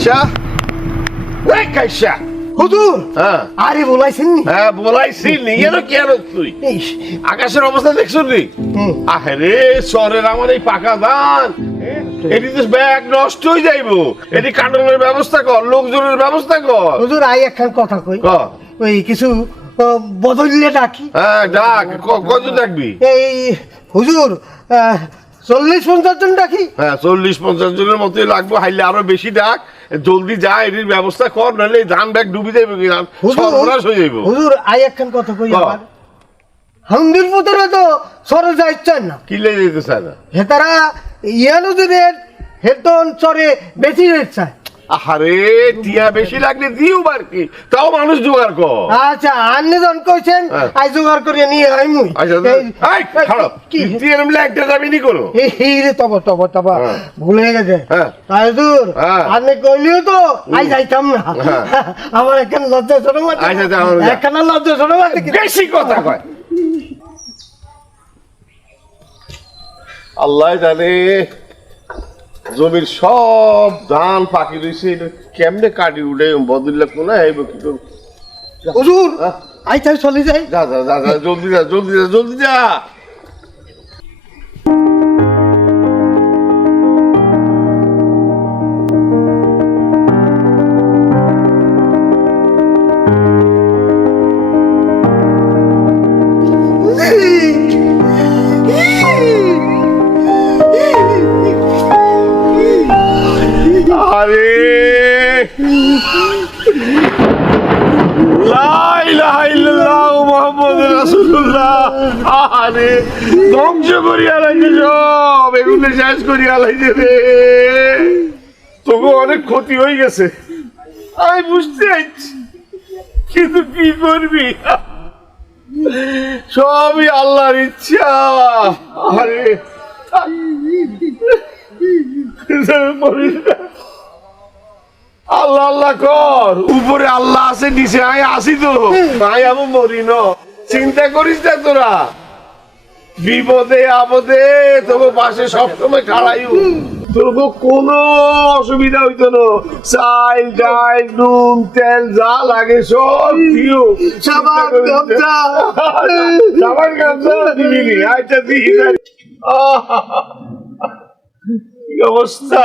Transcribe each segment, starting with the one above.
কাইসা এই কাইসা হুজুর হ্যাঁ আরে বলাইছেন নি হ্যাঁ বলাইছি নিয়ে কি আর তুই ইস, আকাশের অবস্থা দেখছো নি হুম। আরে শহরের আমার এই পাকা ধান এটি তো ব্যাগ নষ্ট হয়ে যাইবো এটি কাটনের ব্যবস্থা কর লোকজনের ব্যবস্থা কর হুজুর আই একখান কথা কই কর ওই কিছু বদলিলে ডাকি হ্যাঁ ডাক কত ডাকবি এই হুজুর 40-50 জন ডাকি হ্যাঁ 40-50 জনের মতোই লাগবে হাইলে আরো বেশি ডাক জলদি যা এটির ব্যবস্থা কর নাহলে এই ধান ব্যাগ ডুবি যাইবে কি ধান সর্বনাশ হয়ে যাইব হুজুর আই একখান কথা কই কর। আবার হামদির পুত্রে তো সরে যাইছেন না কি লেগে যেতে চায় না হেতারা ইয়ানুদের হেতন চরে বেশি রেট চায় আরে টিয়া বেশি লাগলে দিও বার কি তাও মানুষ জোগাড় কর আচ্ছা আন্নে জন কইছেন হ্যাঁ। আই জোগাড় করে নিয়ে আই মুই আচ্ছা এই খারাপ কি তুই এরম একটা যাবি নি করো এই রে তব হ্যাঁ। ভুলে গেছে হ্যাঁ। তাই দূর হ্যাঁ। আন্নে কইলিও তো আই যাইতাম না হ্যাঁ। আমার একখান লজ্জা ছোট মাঝে আচ্ছা, তাহলে যা। একখান লজ্জা ছোট মাঝে বেশি কথা কয় আল্লাহ জানে জমির সব ধান পাকি রয়েছে কেমনে কাটি উঠে বদলে কোনা আইব কি করব হুজুর হ্যাঁ। আই তাই চলে যাই যা যা যা যা জলদি যা জলদি যা জলদি যা আরে লা ইলাহা ইল্লাল্লাহ মুহাম্মাদুর রাসূলুল্লাহ আরে ধ্বংস করিয়া লাইছে সব এগুলো শেষ করিয়া লাইছে রে তবু অনেক ক্ষতি হয়ে গেছে আমি বুঝতে পারছি কিন্তু কি করবি সবই আল্লাহর ইচ্ছা আরে মরিস না। আল্লাহ আল্লাহ কর উপরে আল্লাহ আছে নিচে আয় আসি তো আয় আমি মরি ন চিন্তা করিস না তোরা বিপদে আপদে তবু পাশে সবসময় খাড়াইও তবু কোনো অসুবিধা হইতো না চাল ডাল নুন তেল যা লাগে সব দিও সাবান গামছা। সাবান গামছা দিবি নি আইটা দিই কি অবস্থা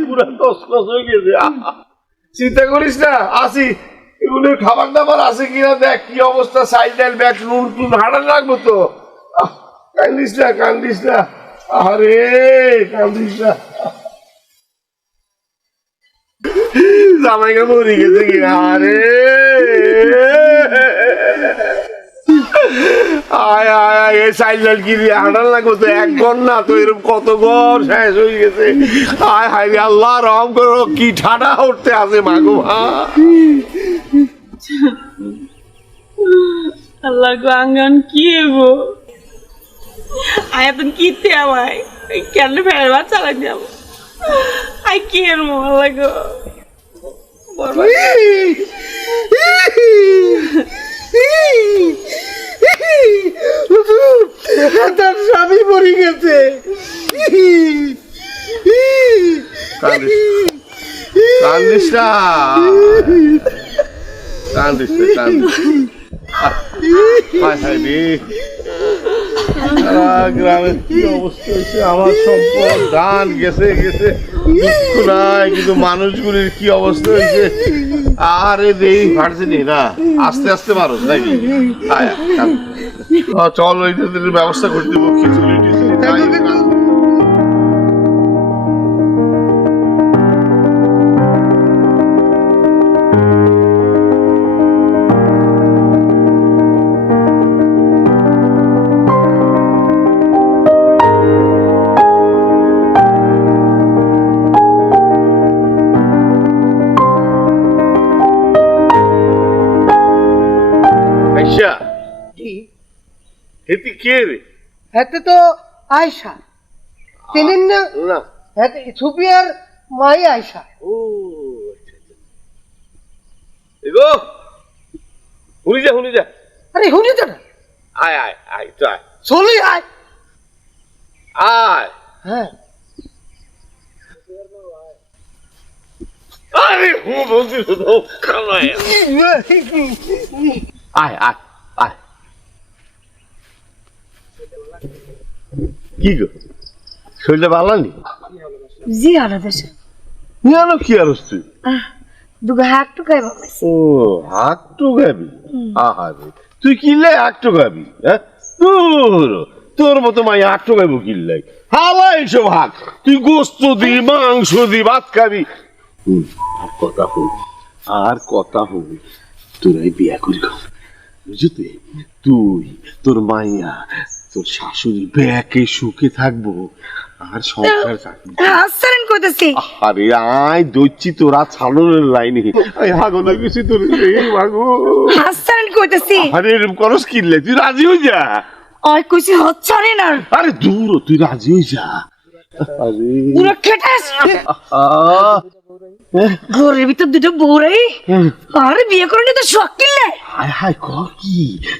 পুরা দশ হয়ে গেছে চিন্তা করিস না আসি এগুলোর খাবার দাবার আছে কিনা দেখ কি অবস্থা সাইড ডাল ব্যাগ নুন টুন হাঁটা রাখবো তো কান্দিস না আরে কান্দিস না জামাইকে মরে গেছে কি আরে আয় আয় আয় এই সাইড ডাল কি দিয়ে হাঁটার লাগবো তো এক ঘর না তো এরকম কত ঘর শেষ হয়ে গেছে আয় হায় রে আল্লাহ রহম করো কি ঠাডা উঠতে আছে মাগো মা আল্লাহ গো আঙ্গন কি হবো আয় তুমি কিতে আমায় কেন ফেরার বাচ্চা লাগ যাব আই কি এরমো আল্লাহ গো তার স্বামী মরে গেছে কান্দিস না কান্দিস না কান্দিস হায় হায় রে সারা গ্রামের কি অবস্থা হয়েছে আমার সম্পদ ধান গেছে গেছে দুঃখ নাই কিন্তু মানুষগুলির কি অবস্থা হয়েছে আরে দেই ফাটছে নি না আস্তে আস্তে মানুষ নাকি আয়, চল ওই ব্যবস্থা করতে দেবো খিচুড়ি টিচুড়ি খাই। আইসা এটি কে রে হাতে তো আয়সা চেনেন না না হাতে সুপিয়ার মাই আয়সা ও এগো হুনি যা আরে শুনি তো না আয় আয় আয় তো আয় চলি আয় আয় হ্যাঁ আরে বলছি তো কামায় আয় আয় আয় কি গো শরীরটা ভালো নি জি আলাদা স্যার জানো কি আর তুই দুগা হাত টুকাই বাবা ও হাত তো গাবি আহারে তুই কিনলে হাত তো গাবি হ্যাঁ তোর মতো মাই হাত তো গাবো কিনলে হালা এইসব হাত তুই গোস্ত দি মাংস দি ভাত খাবি আর কথা হোক আর কথা হোক তোরাই বিয়া করি বুঝতে তুই তোর মাইয়া তোর শাশুড়ি ব্যাকে সুখে থাকবো আর সংসার থাকবে হাসারেন কইতেছি আরে আয় দইছি তোরা ছাড়নের লাইনে আই হাগো লাগেছি তোর এই ভাগো হাসারেন কইতেছি আরে এরকম করস কিনলে তুই রাজি হয়ে যা ওই কইছি হচ্ছারে না আরে দূর তুই রাজি হয়ে যা আরে পুরো খেটাস আহ, ঘরের ভিতর দুটো বউরাই আরে বিয়ে করে নিতে শখ কিনলে হায় হায় ক কি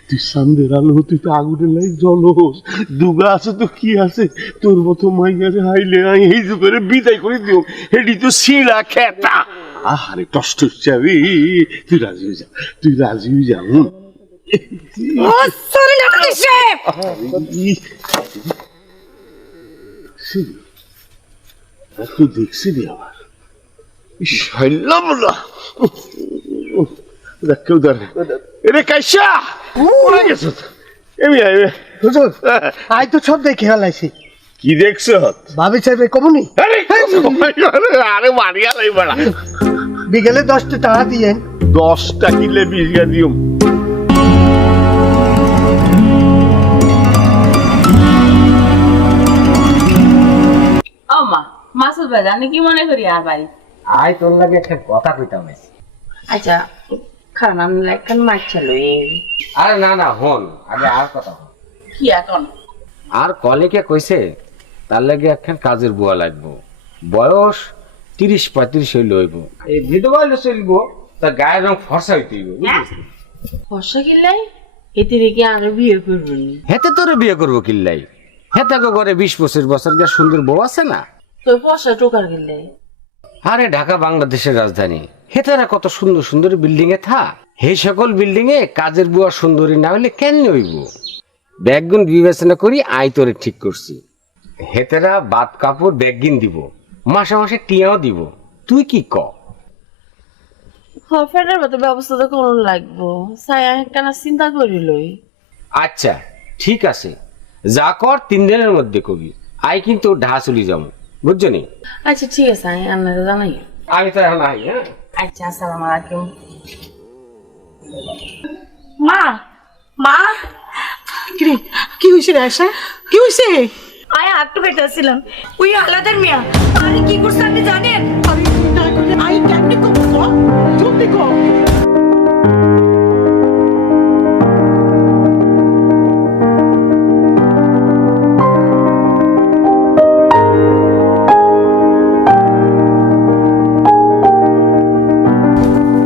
তুই সান্দের আলো তুই তো আগুনের লাই জ্বলস দুগা আছে তো কি আছে তোর মতো মাইয়ারে হাইলে আই এই করে বিদায় করে দিও হেডি তো শিলা খেতা আরে কষ্ট যাবি তুই রাজি হয়ে যা তুই রাজি হয়ে যা হচ্ছারে না কিসে একটু দেখছি রে আবার শাইলাম না কেউ দাঁড়ে এরে কাইসা পড়ে গেছো এমি আইবে হুজুর আই তো সব দেখে হেলাইছি কি দেখছ ভাবি সাহেব কমনি আরে আরে মারিয়া লাই বড়া বিকেলে 10টা টাকা দিয়েন 10টা কিলে 20 গা দিও ও মা মাসুদ ভাই জানি কি মনে করি আর বাড়ি আয় তোর লাগে একটা কথা কইতাম এসে। আচ্ছা খারাপ আমি লাইকান মাছ চালো আরে না না হন আগে আর কথা হন কি এখন আর কলেকে কইছে তার লাগে একখান কাজের বুয়া লাগবো বয়স 30-35 হইল হইব এই বিধবা হইলে চলবো তার গায়ের রং ফর্সা হইতে হইব বর্ষা কিনলাই এতে রেখে আরো বিয়ে করবো নি হেতে তোরে বিয়ে করবো কিল্লাই হেতে ঘরে 20-25 বছর গা সুন্দর বউ আছে না তোর বর্ষা টোকার কিনলাই আরে ঢাকা বাংলাদেশের রাজধানী হেতারা কত সুন্দর সুন্দর বিল্ডিং এ থা হে সকল বিল্ডিং এ কাজের বুয়া সুন্দরী না হইলে কেন হইব ব্যাগগুন বিবেচনা করি আই তোরে ঠিক করছি হেতেরা বাদ কাপড় ব্যাগগিন দিব মাসে মাসে টিয়াও দিব তুই কি ক ফেরার মতো ব্যবস্থা তো কোনো লাগবো ছায়া কেন চিন্তা করি লই আচ্ছা ঠিক আছে যা কর 3 দিনের মধ্যে কবি আই কিন্তু ঢা চলি যাবো বুঝছো নি আচ্ছা ঠিক আছে আমি আপনাকে জানাই আমি তো এখন আই হ্যাঁ আচ্ছা আসসালামু আলাইকুম মা মা কি হয়েছে রে আয়সা কি হয়েছে আয় হাত টুকাইতেছিলাম ওই আলাদার মিয়া আরে কি করছে আপনি জানেন আমি না করে আই কেমনে কব জলদি কর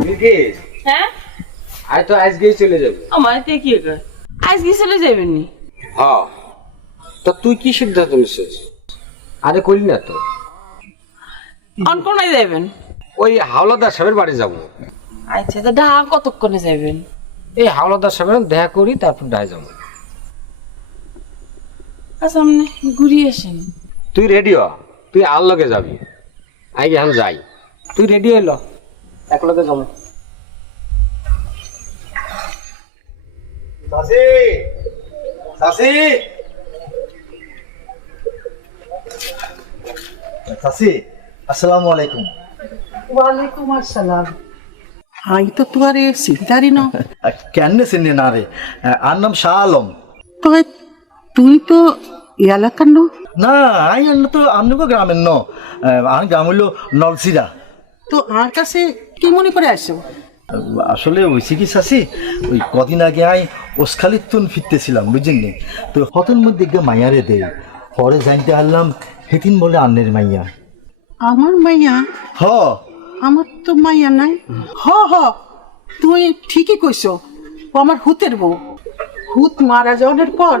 বিলকিস হ্যাঁ আই তো আজকেই চলে যাবে আমার তে কি কর আজকে চলে যাবেন নি হ্যাঁ তা তুই কি সিদ্ধান্ত নিছিস আরে কইলি না তো অনকোনায় যাবেন ওই হাওলাদার সাহেবের বাড়ি যাব আচ্ছা তা ঢাকা কতক্ষণে যাবেন এই হাওলাদার সাহেবের দেখা করি তারপর ডাই যাব আচ্ছা আপনি ঘুরিয়ে আসেন তুই রেডি হ তুই আর লগে যাবি আগে এখন যাই তুই রেডি হইল এক লগে যাবো সাসি সাসি সাসি আসসালামু আলাইকুম ওয়ালাইকুম আসসালাম আই তো তোমারে সিদ্ধারি না কেন চিনি না রে আর নাম শাহ আলম তবে তুই তো এলাকার ন না আই অন্য তো আমনিগো গ্রামের ন আর গ্রাম হইল নলসিরা তো আর কাছে কি মনে করে আসো আসলে হয়েছে কি চাষি ওই কদিন আগে আই ওসখালির তুন ফিরতেছিলাম বুঝলেন নি তো হতন মধ্যে গিয়ে মাইয়ারে দেয় পরে জানতে পারলাম হেতিন বলে আন্নের মাইয়া আমার মাইয়া হ আমার তো মাইয়া নাই হ হ তুই ঠিকই কইছ ও আমার হুতের বউ হুত মারা যাওয়ার পর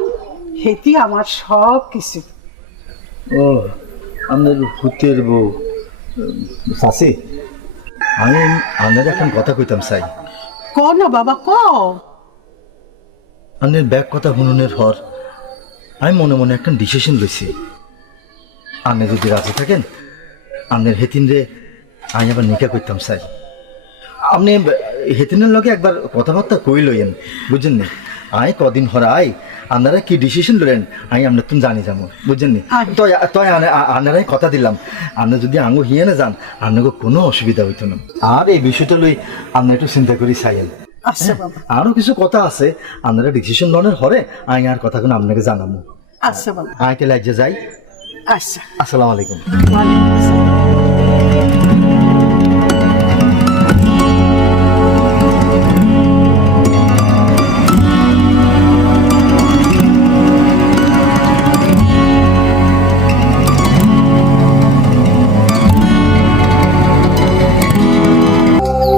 হেতি আমার সব কিছু ও আমাদের ভূতের বউ চাষি আমি আপনার এখন কথা কইতাম চাই। ক না বাবা ক। আপনার ব্যাগ কথা শুনুনের হর আমি মনে মনে একটা ডিসিশন লইছি। আপনি যদি রাজি থাকেন আপনার হেতিন রে আমি আবার নিকা করতাম চাই। আপনি হেতিনের লগে একবার কথাবার্তা কই লইয়েন, বুঝছেন নি? আয় কদিন হর আয় আপনারা কি ডিসিশন লইলেন আমি আপনার তুমি জানি যাবো, বুঝছেন নি? তয় আপনারাই কথা দিলাম, আপনি যদি আঙু হিয়ে না যান আপনাকে কোনো অসুবিধা হইতো না। আর এই বিষয়টা লই আপনি একটু চিন্তা করি চাইয়েন। আচ্ছা বাবা। আরো কিছু কথা আছে আপনারা ডিসিশন লনের হরে আমি আর কথা কোনো আপনাকে জানাবো। আচ্ছা বাবা। আমি তাহলে আজ যাই। আচ্ছা। আসসালামু আলাইকুম। ওয়ালাইকুম আসসালাম।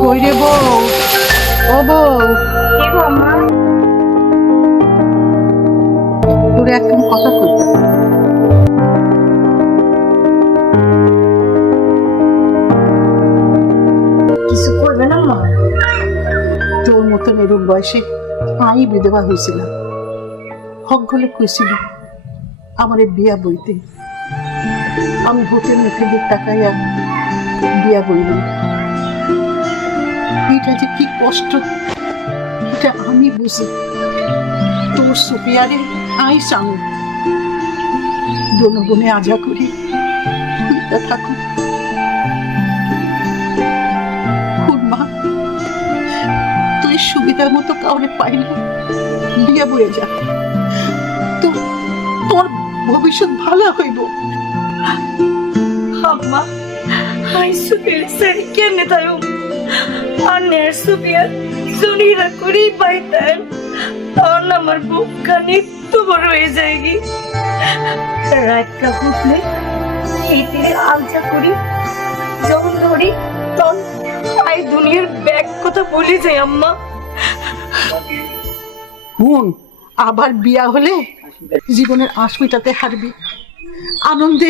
কই রে বউ, ও বউ, তোর একদম কথা কইতে। কিছু করবে না মা? তোর মতন এরূপ বয়সে আমি বিধবা হয়েছিলাম। হক গলে কইছিল আমার বিয়া বইতে, আমি হোটেল মুখে দিক টাকাইয়া বিয়া বইলাম। এটা যে কি কষ্ট এটা আমি বুঝি। তোর সুপিয়ারে আই চামু দোনো গুণে আজা করি থাকুক। মা তুই সুবিধার মতো কাউরে পাইলে বিয়া বয়ে যা, তোর ভবিষ্যৎ ভালো হইব। আম্মা হাই সুপিয়ার স্যার কেনে তাইও আনের সুপিয়ার জুনিরা করি পাইতেন তখন আমার বুক খানি তো বড় হয়ে যায়গি। রাত কা উঠলে এই তীরে আলজা করি যখন ধরি তখন আই দুনিয়ার ব্যাগ কথা বলে যাই আম্মা। হুন আবার বিয়া হলে জীবনের আশ মিটাতে হারবি, আনন্দে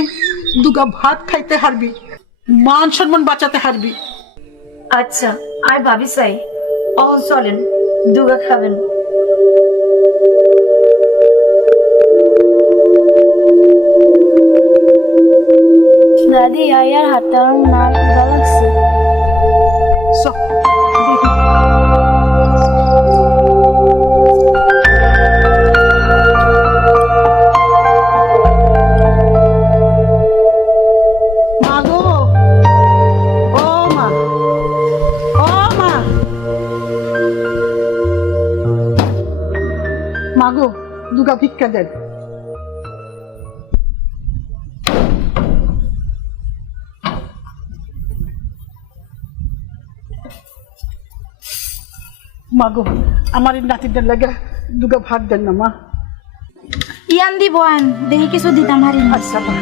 দুগা ভাত খাইতে হারবি, মান সম্মান বাঁচাতে হারবি। আচ্ছা আর ভাবি চাই অ চলেন দুগা খাবেন। দাদি আয়ার হাতে আমার না লাগছে। সব মাগো দুগা ভিক্ষা দেন। মাগো আমার এই নাতিদের লাগে দুগা ভাত দেন না মা। ইয়ান দিব আন দেখি কিছু দিতাম হারি। আচ্ছা মা।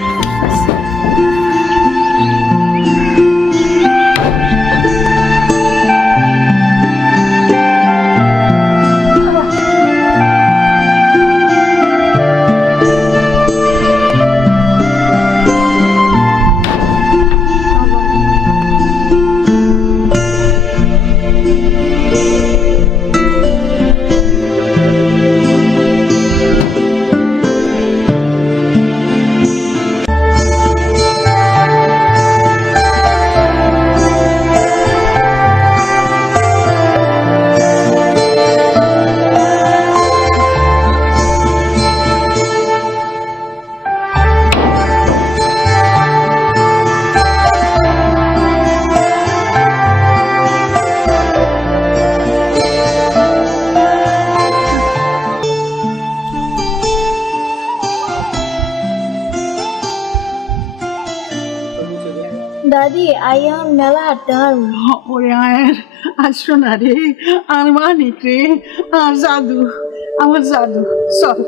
দাদি আইয়া মেলা হাঁটতে হারবো। ওরে আয়ের আসো না রে, আর মানিক রে, আর জাদু, আমার জাদু চল।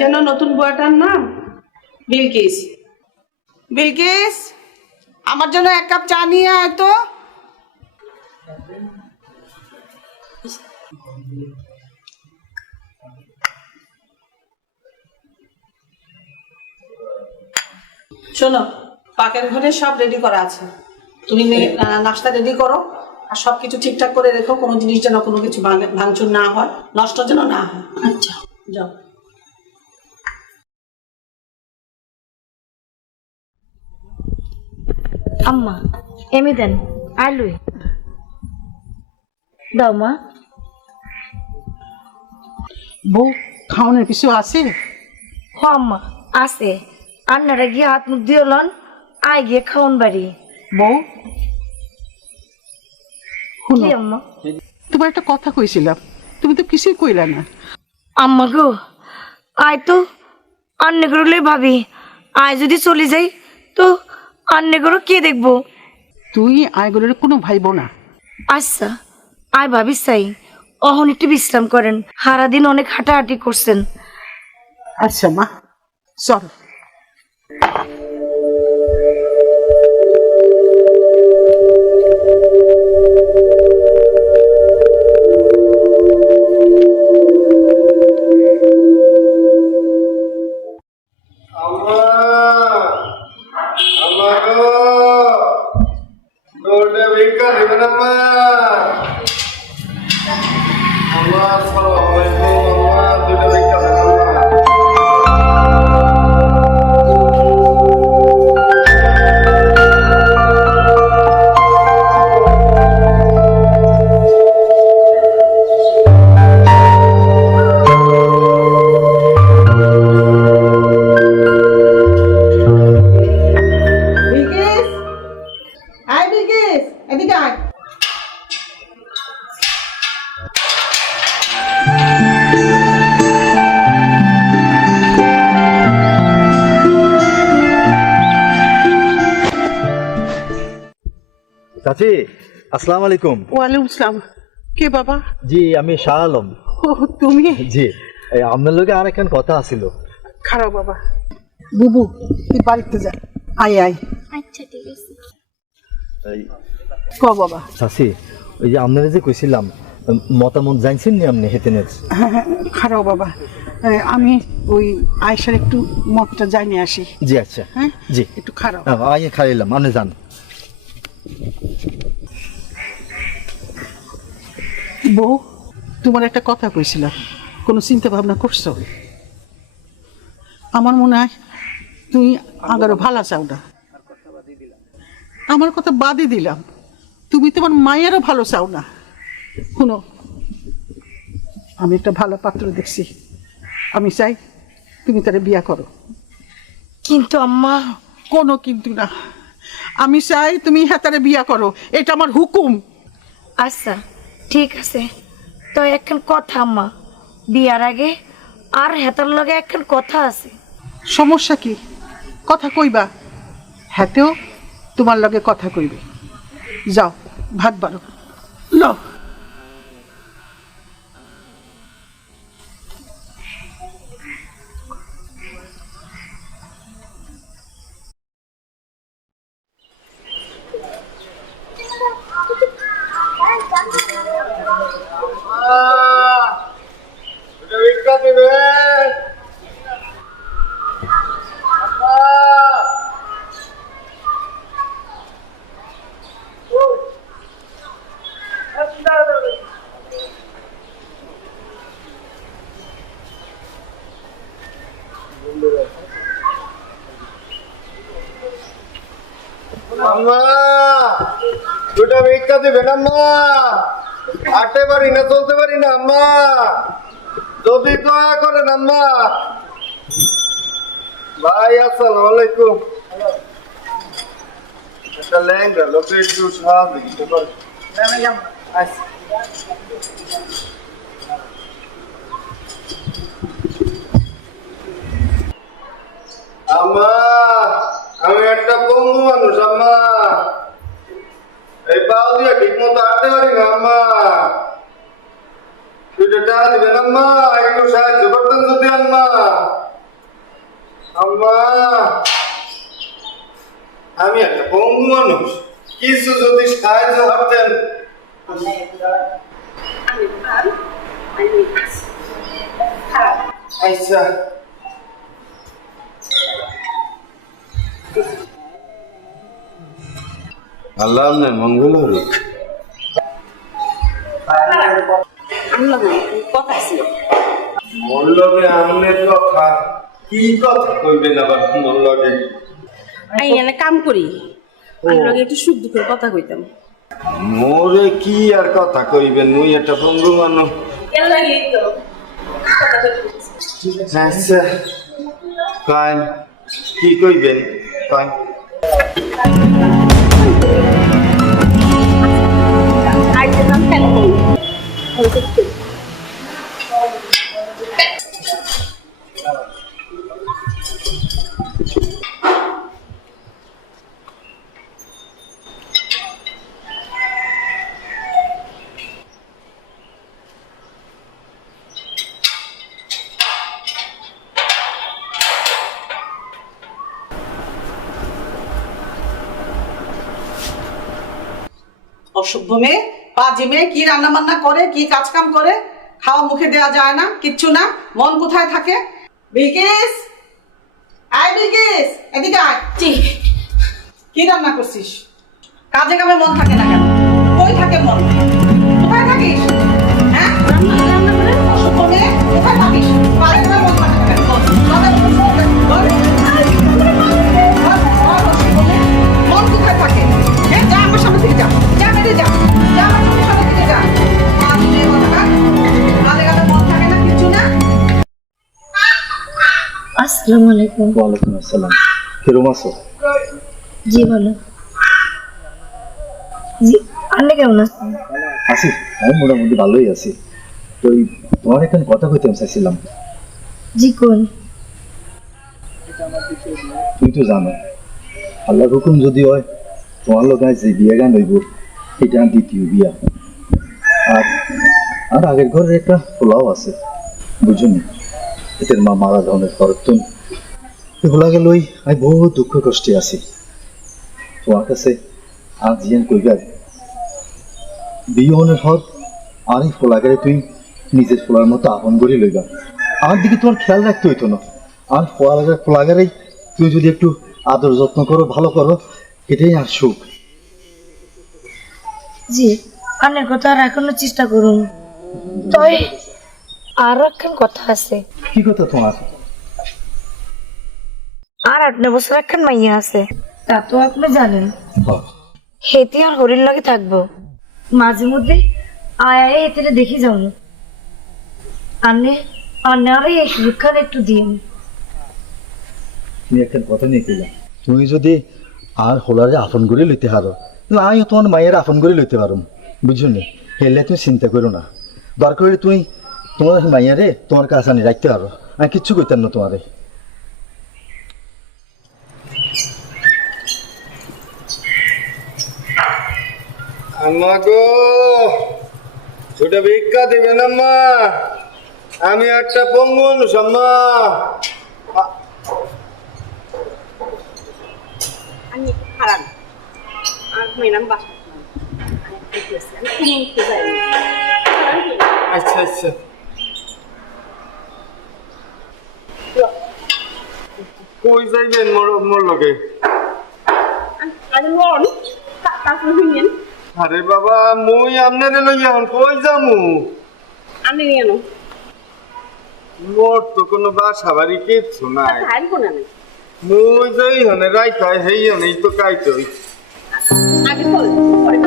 যেন নতুন বুয়াটার নাম? বিলকিস। বিলকিস, আমার জন্য 1 কাপ চা নিয়ে আয় তো। শোনো, পাকের ঘরে সব রেডি করা আছে, তুমি নাস্তা রেডি করো আর সবকিছু ঠিকঠাক করে রেখো, কোনো জিনিস যেন কোনো কিছু ভাঙচুর না হয়, নষ্ট যেন না হয়। আচ্ছা, যাও। আম্মা এমনি দেন, আলুই দাও মা। বউ, খাওয়ানোর কিছু আছে? হ আম্মা আছে, আন্নারা গিয়ে হাত মুখ দিয়ে লন, আয় গিয়ে খাওন বাড়ি। বউ কি শুনো, আম্মা? তোমার একটা কথা কইছিলাম, তুমি তো কিছুই কইলা না। আম্মা গো, আয় তো আন্নে করলে ভাবি, আয় যদি চলে যাই তো আন্নে করো কে দেখবো? তুই আয়গুলোর কোনো ভাইব না। আচ্ছা, আয় ভাবি চাই অহন একটু বিশ্রাম করেন, সারাদিন অনেক হাঁটাহাঁটি করছেন। আচ্ছা মা, চল। বিলকিস, আয় বিলকিস, এদিকে আয়। চাচি, আসসালামু আলাইকুম। ওয়ালাইকুম আসসালাম। কে বাবা? জি, আমি শাহ আলম। ও তুমি? জি, আপনার লগে আর একখান কথা আছিল। খারাপ বাবা। বুবু, তুই বাড়িতে যা। আয় আয়। আচ্ছা ঠিক আছে। ক বাবা। চাচি, ওই যে আপনারা যে কইছিলাম মতামত জানছেন নি আপনি হেতেনের? খারাপ বাবা, আমি ওই আয়সার একটু মতটা জানিয়ে আসি। জি আচ্ছা, হ্যাঁ জি একটু খারাপ। আইয়ে খাইলাম, আপনি যান। বউ, তোমার একটা কথা কইছিলাম, কোনো চিন্তা ভাবনা করছো? আমার মনে হয় তুমি আগারও ভালো চাও না। আমার কথা বাদই দিলাম, তুমি তোমার মায়েরও ভালো চাও না। শুনো, আমি একটা ভালো পাত্র দেখছি, আমি চাই তুমি তারে বিয়া করো। কিন্তু আম্মা। কোনো কিন্তু না, আমি চাই তুমি হেতারে বিয়া করো, এটা আমার হুকুম। আচ্ছা ঠিক আছে, তো একখান কথা আম্মা, বিয়ার আগে আর হেতার লগে একখান কথা আছে। সমস্যা কি? কথা কইবা, হ্যাতেও তোমার লগে কথা কইবে। যাও ভাত বাড়ো। লো, আম্মা, দুটা ভিক্ষা দিবেন আম্মা? হাঁটতে পারি না, চলতে পারি না আম্মা, যদি দয়া করেন আম্মা। ভাই আসসালামু আলাইকুম। একটা ল্যাংড়া লোকে একটু সাহায্য দিতে পারে? আম্মা, আমি একটা পঙ্গু মানুষ আম্মা, এই পাও দিয়ে ঠিক মতো হাঁটতে পারি না আম্মা, দুইটা টাকা দিবেন আম্মা, একটু সাহায্য করতেন যদি আম্মা। আম্মা, আমি একটা পঙ্গু মানুষ, কিছু যদি সাহায্য করতেন। আচ্ছা, আল্লাহ আপনার মঙ্গল হোক। মল্লকে আমনের কথা কি কথা কইবেন আবার মল্লকে? আমি এনে কাম করি, আমি লগে একটু সুখ দুঃখের কথা কইতাম। মোরে কি আর কথা কইবেন, মুই একটা বন্ধু মানুষ। এর লাগেই তো আচ্ছা, কান কি কইবেন কান? আইতেলাম কেন করি অসভ্য মেয়ে, পাজি মেয়ে, কি রান্না বান্না করে, কি কাজ কাম করে, খাওয়া মুখে দেওয়া যায় না, কিচ্ছু না। মন কোথায় থাকে? বিলকিস, আয় বিলকিস, এদিকে আয়। কি রান্না করছিস? কাজে কামে মন থাকে না কেন? কই থাকে মন? কোথায় থাকিস? হ্যাঁ, অসভ্য মেয়ে, কোথায় থাকিস? কাজে কামে মন থাকে না কেন? মন কোথায় থাকে? হ্যাঁ, যা আমার সামনে থেকে যা, যা বেরিয়ে যা, যা আমার সামনে থেকে যা। আজ মেয়ে কোথাকার, কাজে কামে মন থাকে না, কিচ্ছু না। আসসালামু আলাইকুম। ওয়ালাইকুম আসসালাম। কিরম আছো? জি ভালো। জি, আপনি কেমন আছেন? আছি, আমি মোটামুটি ভালোই আছি। তো তোমার এখানে কথা কইতে চাইছিলাম। জি কোন? তুই তো জানো আল্লাহর হুকুম যদি হয় তোমার লোক যে বিয়ে গান হইব এটা দ্বিতীয় বিয়া। আর আর আগের ঘরের একটা পোলাও আছে, বুঝুনি এটার মা মারা ধরনের করতন হোলা গেলই। আমি বহু দুঃখ কষ্টে আছি। তোমার কাছে আজ জিয়ান কইবার বিয়ে হর আর এই ফোলাগারে তুই নিজের ফোলার মতো আপন করে লইবা। আমার দিকে তোমার খেয়াল রাখতে হইতো না। আর ফোলাগারেই তুই যদি একটু আদর যত্ন করো, ভালো করো, এটাই আর সুখ। জি, আপনার কথা রাখানোর চেষ্টা করুন। তবে আরো একখান কথা আছে। কি কথা তোমার? আর 8 বছর একখান মাইয়া আছে, তা তো আপনি জানেন। বাহ, হেতি আর হরিণ লাগে থাকবো, মাঝে মধ্যে আয় আয় এতে দেখি যাও। আন্নে আন্নে আর এই সুরক্ষার একটু দিন। তুমি একটা কথা নিয়ে কইলাম, তুমি যদি আর হোলারে আপন করে লইতে পারো, আমিও তোমার মায়ের আপন করে লইতে পারো, বুঝছো নি? হেলে তুমি চিন্তা করো না। দরকার হলে তুমি তোমার মাইয়ারে তোমার কাছে আনি রাখতে পারো, আমি কিচ্ছু কইতাম না তোমারে। আম্মা গো, ওটা ভিক্ষা দেবেন আম্মা, আমি একটা পঙ্গু মানুষ আম্মা। আমি খারাপ আর মেয়েরাম বাসা আচ্ছা আচ্ছা, কই যাইবেন মোর লগে? আরে বাবা, মুই আপনারে লইয়া এখন কই যামু? আমি কেন মোর তো কোনো বাসা বাড়ি কিচ্ছু নাই। ভাই কোনা নেই, মুই যাই হনে রাইতাই হেই হনেই তো কাইতে হই। আগে চল পরে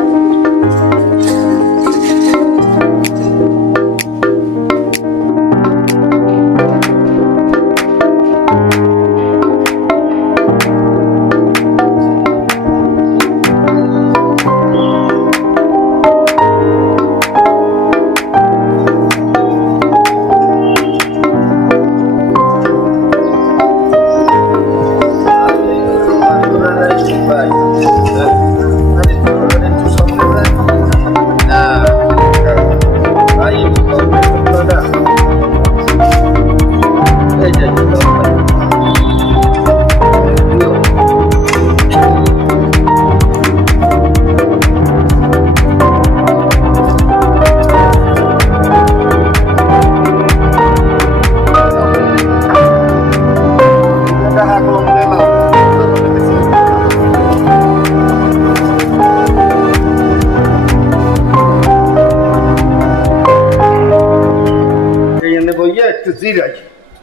একটু সামনে লইয়া একটু জিরাই,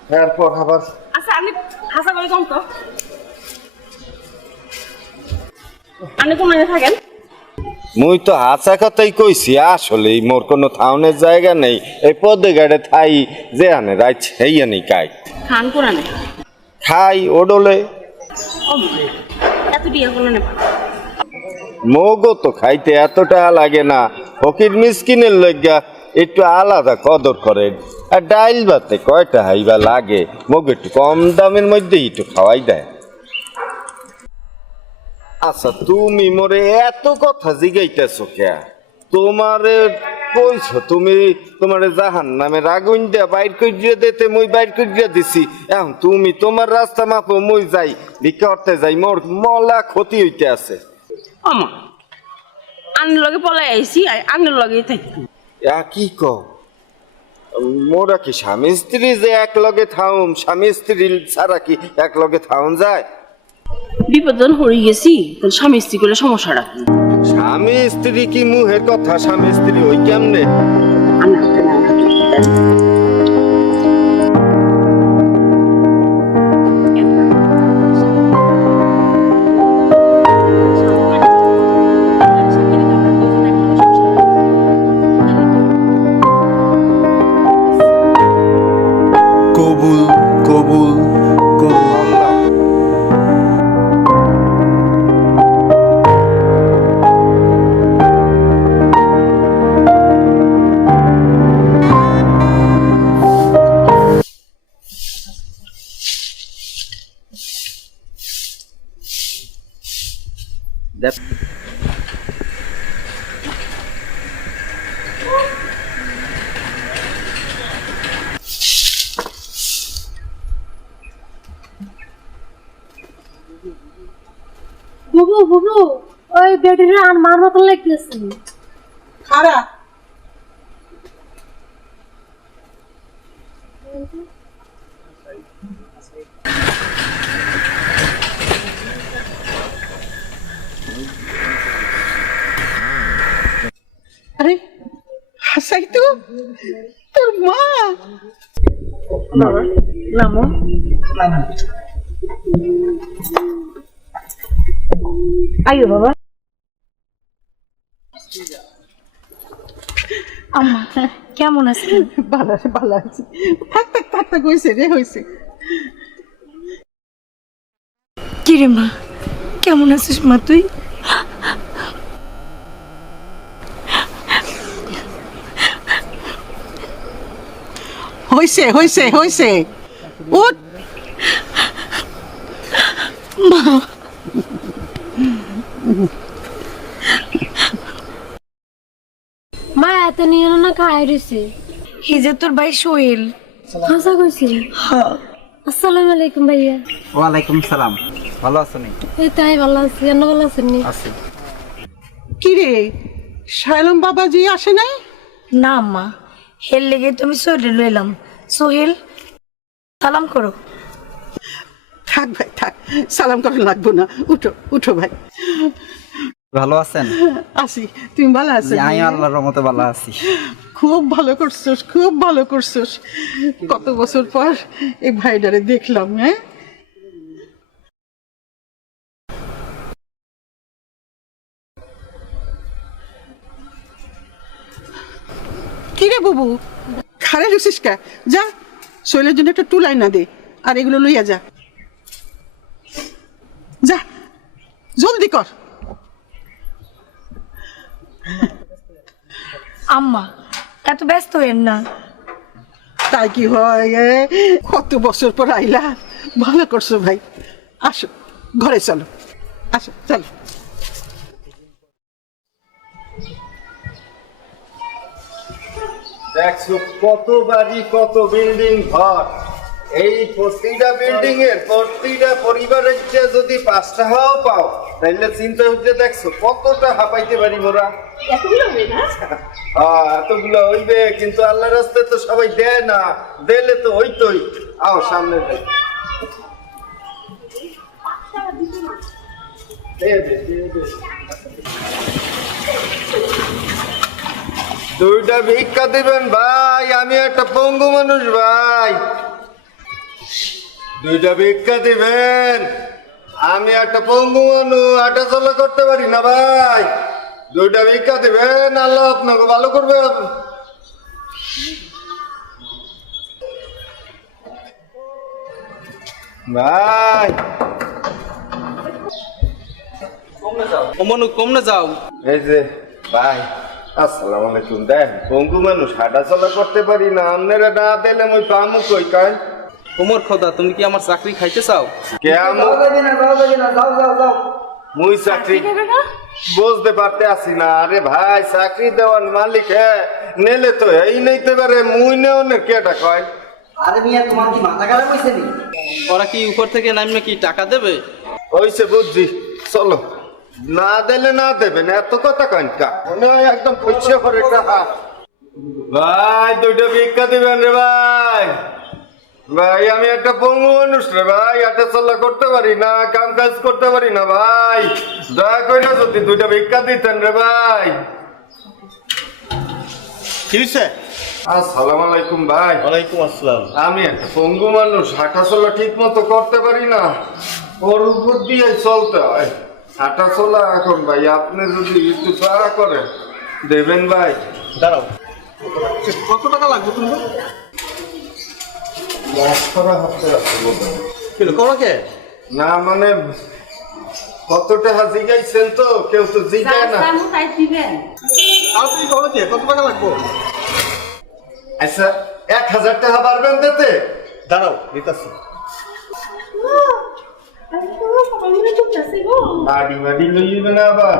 তারপর আবার আচ্ছা আপনি হাসা করে কম তো আপনি কোন জায়গায় থাকেন? মুই তো হাসা কথাই কইছি, আসলে মোর কোনো থাউনের জায়গা নেই, এই পদে গাড়ে থাই যে আনে রাইছ হেইয়া নেই কাই খান কোরআনে খাই ওডলে এত বিয়ে করলেন মোগো তো খাইতে এতটা লাগে না, ফকির মিসকিনের লজ্ঞা একটু আলাদা কদর করেন। আর ডাইল ভাতে কয়টা হাইবা লাগে, মোগো একটু কম দামের মধ্যেই একটু খাওয়াই দেয়। আচ্ছা তুমি মোরে এত কথা জিগাইতেছো কে? তোমারে কইছ তুমি তোমারে জাহান নামে আগুন দিয়া বাইর করিয়া দিতে, মই বাইর করিয়া দিছি। এখন তুমি তোমার রাস্তা মাপো, মই যাই ভিক্ষা করতে যাই, মোর মলা ক্ষতি হইতে আছে। আমা আন্নের লগে পলাই আইছি আন্নের লগেই থাকি। কি কও? মোরা কি স্বামী স্ত্রী যে এক লগে থাউম? স্বামী স্ত্রী ছাড়া কি এক লগে থাউন যায়? বিপদন হয়ে গেছি তাহলে স্বামী স্ত্রী করলে সমস্যাটা কি? স্বামী স্ত্রী কি মুহের কথা? স্বামী স্ত্রী ওই কেমনে? কবুল কবুল কবুল। বুবু বুবু ওই বেডিরে আর মার মতন লাগতেছে। খারাপ আরে হাসাই তো তোর মা। নামো আইও বাবা। আম্মা কেমন আছেন? ভালো আছে ভালো আছে, থাক থাক থাক থাক, হয়েছে রে হয়েছে। কি রে মা কেমন আছিস মা তুই? হয়েছে হয়েছে হয়েছে, উঠ। মা এত নিয়ে না খাই রয়েছে। এই যে তোর ভাই সোহেল। হাসা কইছি। হ্যাঁ আসসালামু আলাইকুম ভাইয়া। ওয়ালাইকুম সালাম, ভালো আছো নি? এই তাই ভালো আছি, আপনি ভালো আছেন নি? আছি। কি রে শায়লম বাবাজি আসে নাই? না আম্মা, হেল লেগে তুমি সোহেল লইলাম। সোহেল সালাম করো। থাক ভাই থাক, সালাম করা লাগবো না, উঠো উঠো ভাই। ভালো আছেন? আসি, তুমি ভালো আছো? আমি আল্লাহর রহমতে ভালো আছি। খুব ভালো করছোস, খুব ভালো করছোস। কত বছর পর এই ভাইডারে দেখলাম। হ্যাঁ কি রে বাবু, খারে রুসিস কা? যা শৈলের জন্য একটা টুলাই না দে, আর এগুলো লইয়া যা, যা জলদি কর। আম্মা এত ব্যস্ত হইেন না। তাই কি হয়? কত বছর পর আইলা, ভালো করছো ভাই। আসো ঘরে চলো, আসো চলো। দেখছো কত বাড়ি, কত বিল্ডিং ঘর, এই প্রতিটা বিল্ডিং এর প্রতিটা পরিবারের যে যদি 5টা হাও পাও, তাইলে চিন্তা হচ্ছে দেখছো কতটা হাঁপাইতে পারি মোরা। এতগুলো হইবে, কিন্তু আল্লাহর রাস্তায় তো সবাই দেয় না, দিলে তো হইতোই। আও সামনে যাই, দে দে দে দে। দুইটা ভিক্ষা দিবেন ভাই, আমি একটা পঙ্গু মানুষ ভাই। দুইটা ভিক্ষা দিবেন, আমি একটা পঙ্গু মানুষ, হাঁটা চলা করতে পারি না ভাই। দুইটা ভিক্ষা দিবেন, আল্লাহ আপনাকে ভালো করবে। ভাই কমনে যাও। এই যে ভাই, আসসালামু আলাইকুম। দেখ পঙ্গু মানুষ, হাঁটা চলা করতে পারি না, আপনারা না দিলে মই পামু কই কাই। ওমর খোদা, তুমি কি আমার চাকরি খাইতে চাও? কেমন মুই চাকরি বুঝতে পারতে আসি না। আরে ভাই, চাকরি দেওয়ার মালিক নেলে তো এই নেইতে পারে, মুই নেও না কেটা কয়। আরে মিয়া, তোমার কি মাথা খারাপ হইছে নি? ওরা কি উপর থেকে নামে কি টাকা দেবে? হইছে বুঝছি, চলো। না দিলে না দেবেন, এত কথা কনকা একদম খুঁজছে পরে টাকা। ভাই দুটো ভিক্ষা দিবেন রে ভাই। ভাই আমি একটা পঙ্গু মানুষ রে ভাই, হাঁটা চলা করতে পারি না, কাম কাজ করতে পারি না ভাই। দয়া করে যদি দুইটা ভিক্ষা দিতেন রে ভাই। কি হয়েছে? আসসালামু আলাইকুম ভাই। ওয়ালাইকুম আসসালাম। আমি একটা পঙ্গু মানুষ, হাঁটা চলা ঠিক মতো করতে পারি না, ওর উপর দিয়ে চলতে হয়। হাঁটা চলা এখন ভাই আপনি যদি একটু দয়া করেন দেবেন ভাই। দাঁড়াও, কত টাকা লাগবে তুমি? 10 টাকা হাতে রাখতে বলবেন কে? না মানে কত টাকা জিগাইছেন তো, কেউ তো জিগায় না। আপনি কবে দিয়ে কত টাকা লাগবে? আচ্ছা 1000 টাকা পারবেন দিতে? দাঁড়াও, দিতেছি। বাড়ি বাড়ি লইবে না আবার।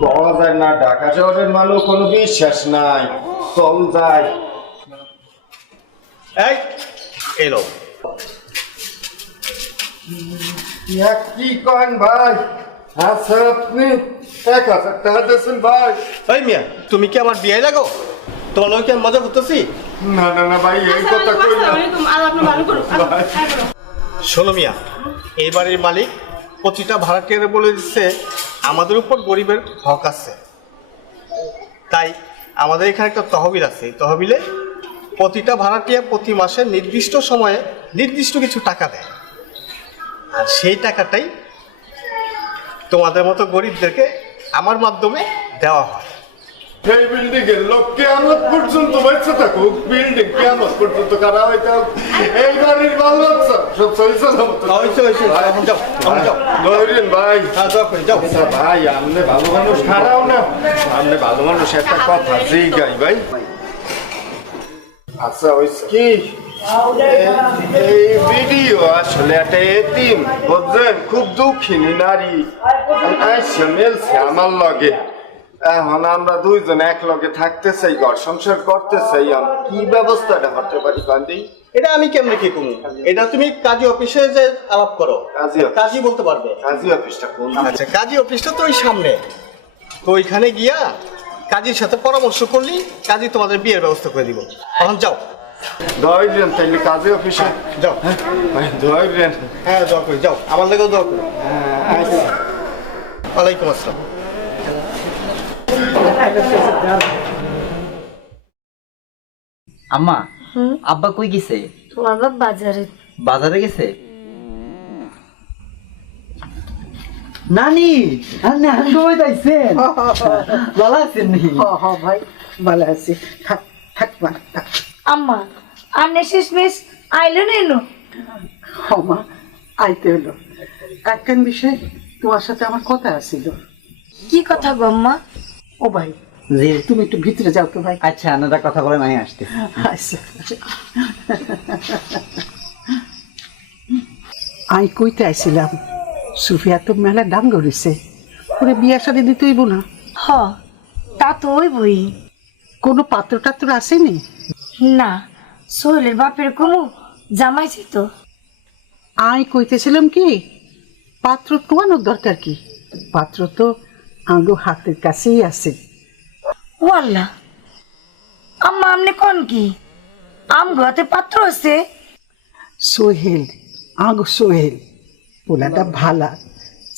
পাওয়া যায় না, ঢাকা শহরের মানুষ কোনো বিশ্বাস নাই, চল যায়। এই এলো। কি করেন ভাই? আচ্ছা আপনি 1000 টাকা দিয়েছেন ভাই। এই মিয়া, তুমি কি আমার বিয়ে লাগো? তোমার লোক কি আমি মজা করতেছি? না না না ভাই, এই কথা কই না ভাই। শোনো মিয়া, এই বাড়ির মালিক প্রতিটা ভাড়াটিয়ারে বলে দিচ্ছে আমাদের উপর গরিবের হক আছে। তাই আমাদের এখানে একটা তহবিল আছে, এই তহবিলে প্রতিটা ভাড়াটিয়া প্রতি মাসে নির্দিষ্ট সময়ে নির্দিষ্ট কিছু টাকা দেয়, আর সেই টাকাটাই তোমাদের মতো গরিবদেরকে আমার মাধ্যমে দেওয়া হয়। এই বিল্ডিং এর লোক কিয়ামত পর্যন্ত বেঁচে থাকুক, বিল্ডিং কিয়ামত পর্যন্ত কারা হইতে এই বাড়ির ভালো আছে সব চলছে না। ধরেন ভাই, আচ্ছা ভাই আপনি ভালো মানুষ, খারাপ না আপনি ভালো মানুষ, একটা কথা জিগাই ভাই। আচ্ছা ওই কি এই ভিডিও আসলে একটা এতিম বুঝছেন, খুব দুঃখিনী নারী আইসা মেলছে আমার লগে। এখন আমরা দুইজন এক লগে থাকতে চাই, ঘর সংসার করতে চাই, কি ব্যবস্থাটা করতে পারি কান্দি? এটা আমি কেমনে কি করবো? এটা তুমি কাজী অফিসে যে আলাপ করো, কাজী বলতে পারবে। কাজী অফিসটা কোন? আচ্ছা, কাজী অফিসটা তো ওই সামনে, তো ওইখানে গিয়া কাজীর সাথে পরামর্শ করলি কাজী তোমাদের বিয়ের ব্যবস্থা করে দিব। এখন যাও। ধরেন তাইলে কাজী অফিসে যাও। ধরেন। হ্যাঁ, দোয়া করি, যাও, আমার লেগেও দোয়া করি। ওয়ালাইকুম আসসালাম। আম্মা, আব্বা কই গেছে? তোমার বাপ বাজারে। বাজারে গেছে? নানি, আপনি হাঙ্গময় যাইছেন? ভালো আছেন নি? ভাই ভালো আছি। থাক থাক মা, থাক। আম্মা, আন্নে শেষমেশ আইলো না এলো? মা আইতে হলো, একখান বিষয় তোমার সাথে আমার কথা আছিল। কি কথা গো আম্মা? ও ভাই, জি। তুমি একটু ভিতরে যাও তো ভাই। আচ্ছা, আপনারা কথা বলে নাই আসতে। আচ্ছা, আমি কইতে আইছিলাম সুফিয়া তো মেলা দাম ধরেছে, ওরে বিয়া শাদী দিতে হইব না? হ, তা তো ওই বই। কোনো পাত্র টাত্র আসেনি? না, সোহেলের বাপের কমু জামাইছে তো। আই কইতেছিলাম কি পাত্র তোমানোর দরকার কি, পাত্র তো আঙ্গো হাতের কাছেই আছে। ও আল্লাহ, আম্মা আমনে কোন কি আম ঘাতে পাত্র আছে? সোহেল, আঙ্গো সোহেল পোলাটা ভালা,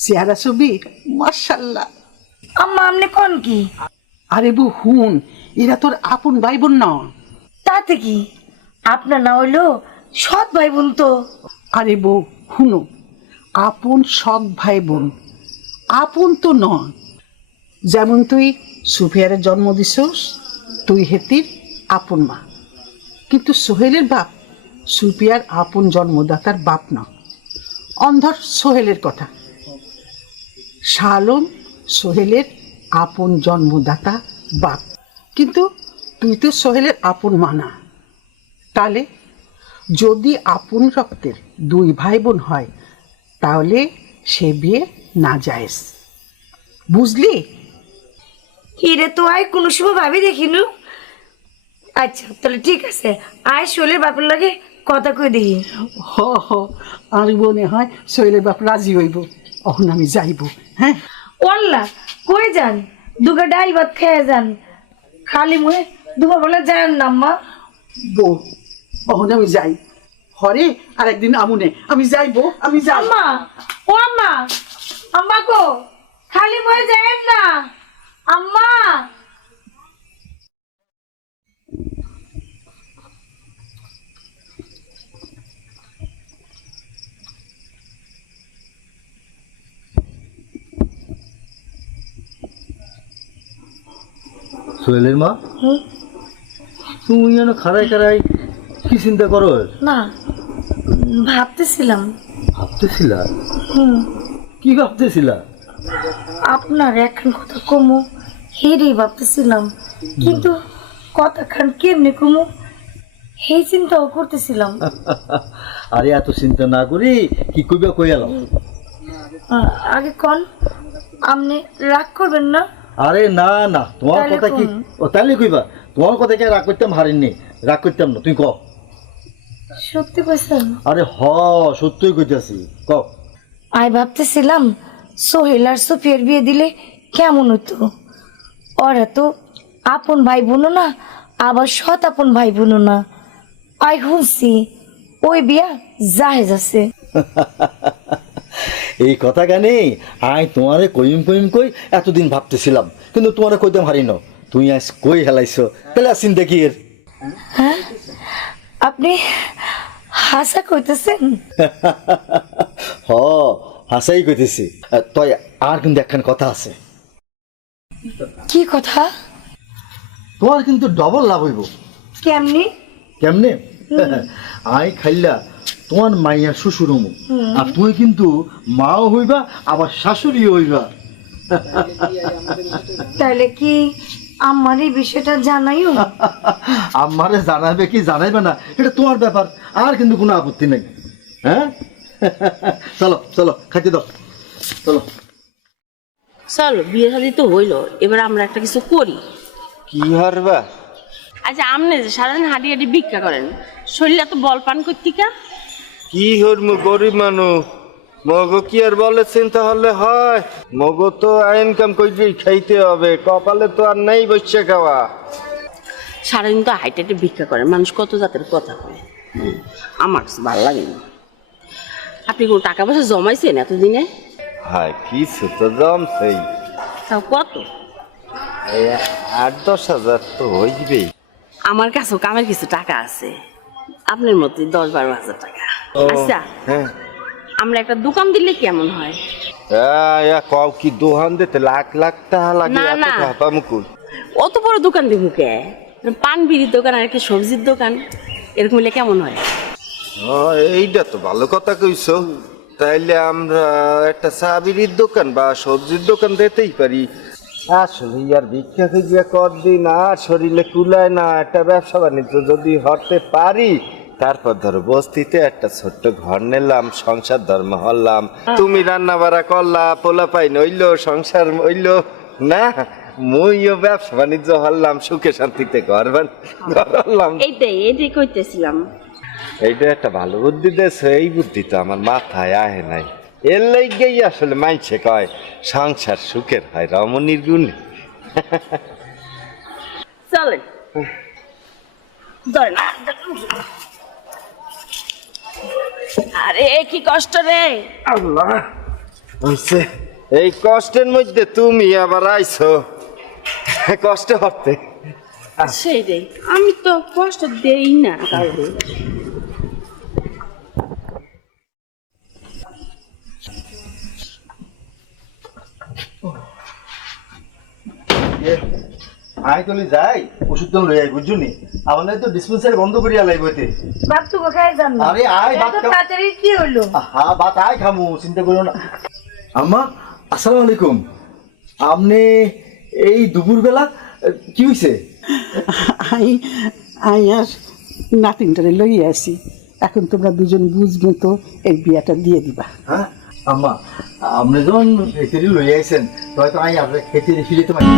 চেহারা ছবি মাশাল্লাহ। আম্মা আমনে কোন কি? আরে বউ হুন, এরা তোর আপন ভাই বোন না। তাতে কি, আপনার না হইলো সৎ ভাই বোন তো। আরে বউ হুনো, আপন সৎ ভাই বোন আপন তো নয়। যেমন তুই সুফিয়ারের জন্ম দিছস, তুই হেতির আপন মা, কিন্তু সোহেলের বাপ সুফিয়ার আপন জন্মদাতার বাপ না। অন্ধর সোহেলের কথা, শাহ আলম সোহেলের আপন জন্মদাতা বাপ, কিন্তু তুই তো সোহেলের আপন মা না। তাহলে যদি আপন রক্তের দুই ভাই বোন হয় তাহলে সে বিয়ে না জায়েজ, বুঝলি? হিরে তো আয় কোনো সময় ভাবি দেখিনু। আচ্ছা তাহলে ঠিক আছে, আয় শোলের বাপের লাগে কথা কই দেখি। হ হ, আর মনে হয় সোহেলের বাপ রাজি হইব, অহন আমি যাইব। হ্যাঁ ওয়াল্লা কই যান, দুগা ডাল ভাত খেয়ে যান, খালি মুহে দুপুর বেলা যান না আম্মা। বউ, অহন আমি যাই, হরে আর একদিন আমুনে আমি যাইব, আমি যাই। আম্মা, ও আম্মা, আম্মা কো খালি মুহে যান না আম্মা। সোহেলের মা, তুমি যেন খাড়াই খাড়াই কি চিন্তা করো? না ভাবতেছিলাম। ভাবতেছিলা? কি ভাবতেছিলা? আপনার এখন কথা কমু হেরেই ভাবতেছিলাম, কিন্তু কথা খান কেমনে কমু সেই চিন্তাও করতেছিলাম। আরে এত চিন্তা না করি কি কইবা কই এলাম। আগে কন, আপনি রাগ করবেন না? আরে না না, তোমার তাহলে কথা কি, কোন? ও তাহলে কইবা তোমার কথা কি রাগ করতাম? হারিনি, রাগ করতাম না, তুই ক। সত্যি কইছেন? আরে হ, সত্যই কইতাছি, ক। আই ভাবতেছিলাম সোহেল আর সুফিয়ার বিয়ে দিলে কেমন হতো। ওরা তো আপন ভাই বোনও না, আবার সৎ আপন ভাই বোনও না। আই শুনছি ওই বিয়া জাহেজ আছে। এই কথা গানে আই তোমারে কইম কইম কই এতদিন ভাবতেছিলাম, কিন্তু তোমারে কইতাম হারি ন, তুই আজ কই হেলাইছো, তাহলে আর চিন্তা কি এর? হ্যাঁ, আপনি হাসা কইতেছেন? হ, হাসাই কইতেছি। তই আর কিন্তু একখান কথা আছে। কি কথা? তোমার কিন্তু ডবল লাভ হইব। কেমনি? কেমনে? আই খাইলা তোমার মাইয়া শ্বশুর হমু, আর তুই কিন্তু মাও হইবা আবার শাশুড়িও হইবা। তাহলে কি আমার এই বিষয়টা জানাইও? আমারে জানাবে কি জানাইবে না এটা তোমার ব্যাপার, আর কিন্তু কোনো আপত্তি নেই। হ্যাঁ, চলো চলো খাইতে দাও, চলো। চলো, বিয়ে শাদী তো হইলো, এবার আমরা একটা কিছু করি। কি হারবা? আচ্ছা, আপনি যে সারাদিন হাঁটি হাঁটি ভিক্ষা করেন, শরীরে তো বল পান করতিকা? কি হরমু, গরিব মানুষ, মগো কি আর বলেছেন তাহলে হয়? মগো তো ইনকাম কইরেই খাইতে হবে, কপালে তো আর নেই বসে খাওয়া। সারাদিন তো হাইটে হাইটে ভিক্ষা করেন, মানুষ কত জাতের কথা কয়, আমার কাছে ভালো লাগে না। আপনি কোনো টাকা পয়সা জমাইছেন এতদিনে? হায় কিছু তো জমছেই, তাও কত? এই 8-10 হাজার তো হইবেই। আমার কাছেও কামের কিছু টাকা আছে, আপনার মতোই 10-12 হাজার টাকা। আচ্ছা, হ্যাঁ, আমরা একটা দোকান দিলে কেমন হয়? কও কি দোকান দিতে লাখ লাখ টাকা লাগে? না, এত না। টাকা মুকুল অত বড় দোকান দিব কে? পান বিড়ির দোকান আর একটা সবজির দোকান, এরকম হলে কেমন হয়? এইটা তো ভালো কথা কইছো। তাইলে আমরা একটা চা বিড়ির দোকান বা সবজির দোকান দিতেই পারি। আসলে আর ভিক্ষা খুঁজিয়া কদিন আর শরীরে কুলায় না। একটা ব্যবসা বাণিজ্য যদি হতে পারি, তারপর ধরো বস্তিতে একটা ছোট্ট ঘর নিলাম, সংসার ধর্ম হলাম, তুমি রান্না বাড়া করলা, পোলা পাই নইলো, সংসার হইলো না, মুইও ব্যবসা বাণিজ্য হলাম, সুখে শান্তিতে ঘর বানালাম। এইটাই কইতেছিলাম। এইটা একটা ভালো বুদ্ধি দেছে, এই বুদ্ধি তো আমার মাথায় আহে নাই। এর লাইগেই আসলে মাইছে কয় সংসার সুখের হয় রমণীর গুণে। চলেন ধরেন। আরে কি কষ্ট রে। আল্লাহ হইছে, এই কষ্টের মধ্যে তুমি আবার আইছো কষ্ট হতে। সেই রে, আমি তো কষ্ট দেই না কাউকে। আয় চলে যাই, ওষুধ তো লই আই বুঝুনি, আমাদের তো ডিসপেন্সারি বন্ধ করিয়া লাইবতে। বাপ তো খাই যান না। আরে আয় এত ভাত খা। তাড়াতাড়ি কি হলো? হ্যাঁ ভাত আয় খামু, চিন্তা করো না। আম্মা আসসালামু আলাইকুম। আপনি এই দুপুরবেলা কি হইছে? আই আর নাতিনটারে লইয়া আসি, এখন তোমরা দুজন বুঝবো তো এই বিয়াটা দিয়ে দিবা। হ্যাঁ আম্মা, আপনি যখন খেতেরি লই আইছেন হয়তো আমি আপনার খেতেরি ফিরে তো পারি